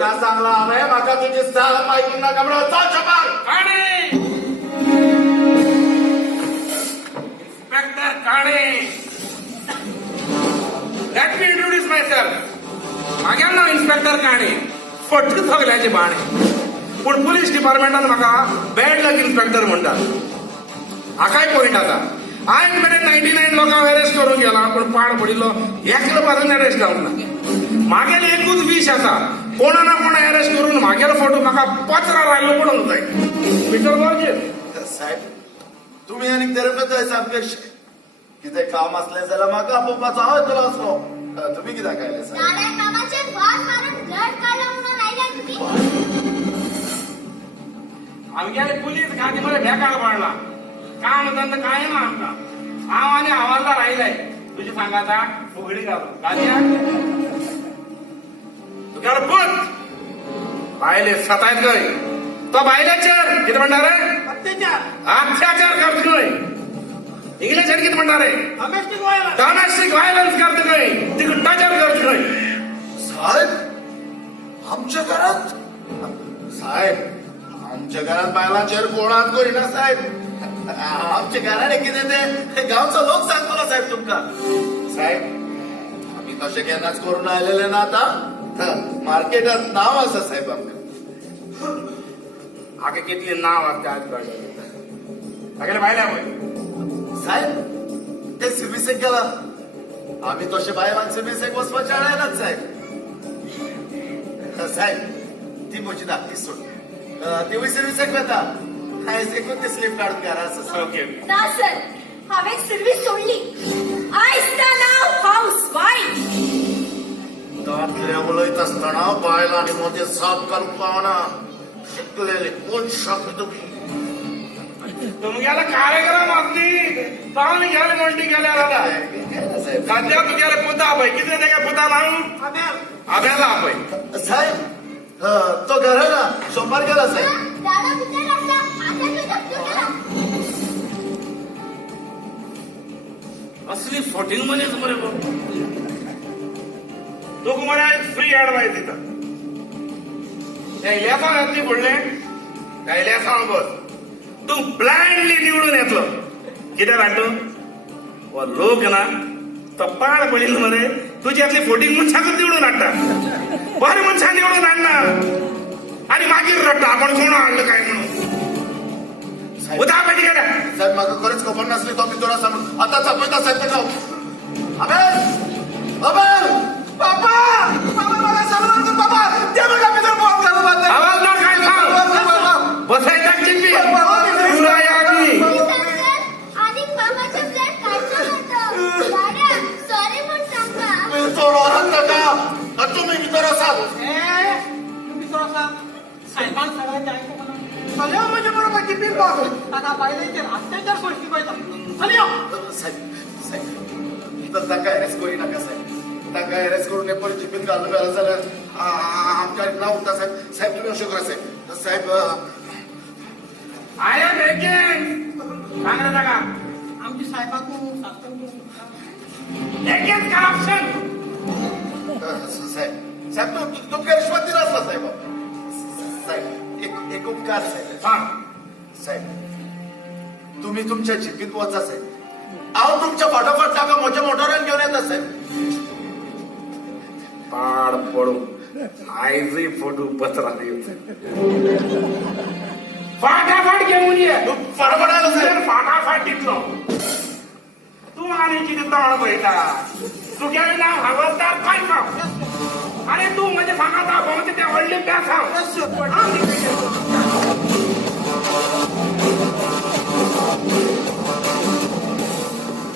तुका सांगला हांवें म्हाका तुजी साल माहिती नाका म्हणून चल शपार Kane inspector Kane let me introduce myself म्हागेलें नांव इन्स्पेक्टर काणे फट सगल्याचे बाणे पूण पुलीस डिपार्टमेंटान म्हाका बॅड लक इन्स्पेक्टर म्हणटात हाकाय पॉइंट आसा आयज मेरेन 99 लोकांक अरेस्ट करून गेला पूण पाड पडिल्लो एकलो पासून अरेस्ट जावंक ना म्हागेलें एकूच विश आसा कोणा ना कोणा अरेस्ट करून म्हागेलो फोटो म्हाका पचरा लायलो पडूंक जाय भितर वचचें साहेब तुम्ही आनीक तेरपत सामके कितें काम असलें जाल्यार म्हाका आपोवपाचो हांव येतलो असलो तुम्ही कित्याक आयले साहेब नाल्या कामाचे वास मारून ब्लड काढला म्हणून आयला तुम्ही आमगेले पुलीस खाती मरे बेकार पडला काम धंदा काय ना आमकां हांव आनी हवालदार आयलाय तुजी सांगाता फुगडी घालून घालया तुगेलो पूत बायले सतायत खंय तो बायलेचेर कितें म्हणटा रे अत्याचार करता खंय इंग्लिशान कितें म्हणटा रे डॉमेस्टीक व्हायलन्स करता खंय तिका टचर करता खंय साहेब आमच्या घरात साहेब आमच्या घरात बायलांचेर कोणाच करिना साहेब आमच्या घराने कितें ते गांवचो लोक सांगतलो साहेब तुमका साहेब आम्ही तशें केन्नाच करून आयलेले ना आता मार्केटात नाव आसा साहेब आमकां हाका कितली नांव आसता आज कळटा तागेले बायल्या पळय साहेब ते सर्विसेक गेला आम्ही तशें बायलांक सर्विसेक वचपाचें आडायनात साहेब साहेब ती म्हजी धाकटी सोड ती सर्विसेक वता आयज एकूच ती स्लीप काढून घरा आसा ओके ना सर हांवें सर्विस सोडली आयज नाव हाऊस वाईफ दांतले उलयत आसतना बायलांनी मदें साप घालूंक पावना शिकलेले कोण शाख तुम्ही तुमगेलो कार्यक्रम आसली पावले गेले म्हणटी गेल्या दादा सध्या तुगेले पुता पळय कितें तेगे पुता नांव आबेला पळय साहेब तो घराला सोमवार गेला साहेब दादा भितर आसला आता तू जप्त केला असली फोटींग मनीस मरे गो तुका मरे फ्री एडवायस दिता इलेक्शन घातली फुडलें इलेक्शन बस तू ब्लायंडली निवडून येतलो कित्याक जाणटो हो लोक ना तो पाड पडिल्लो मरे तुजी यातली फोटींग मनशाकच निवडून हाडटा बरें मनशां निवडून हाडना आनी मागीर रडटा आपण कोण हाडलो काय म्हणून उदा पाहिजे गेल्या साहेब म्हाका खरेंच खबर नासली तो भितर आसा म्हणून आतां चापयता साहेब ताका अबेल अबेल बाबा बाबा म्हाका सांगू नका बाबा ते म्हाका भितर फोन करू बाबा हवालदार काय सांग बसायचा चिंपी पुराय आगली आधी कामाचे ब्लड काढलं होतं दादा सॉरी म्हण सांगा चोर ओरत नका तुम्ही भितर आसात साहेबान सगळ्यांचे ऐकून सगळ्या म्हणजे बरोबर किती बाब आता पाहिजे अत्याचार गोष्टी पाहिजे साहेब साहेब तर ताका अरेस्ट करी नाका साहेब ताका अरेस्ट करून एपल जिपीत घालून गेला जाल्यार आमकां नांव उरता साहेब साहेब तुमी अशें करा साहेब साहेब आय एम एगेन्स्ट सांग रे ताका आमची साहेबाकू एगेन्स्ट करप्शन साहेब साहेब तुमकां रिश्वत दिला आसला साहेब साहेब एक उपकार साहेब सांग साहेब तुम्ही तुमच्या जिपीत वचा साहेब हांव तुमच्या फाटोफाट ताका म्हज्या मोटरान घेवन येता साहेब पाड पडू आयजूय फोटो पत्रा फाटाफाट घेऊन ये फाटोफाट आयलो साहेब फाटाफाट दितलो तू आनी कितें तोंड पळयता तुगेलें नांव हवालदार काय सांग आनी तू म्हणजे सांगाता म्हणजे ते व्हडले पेसाव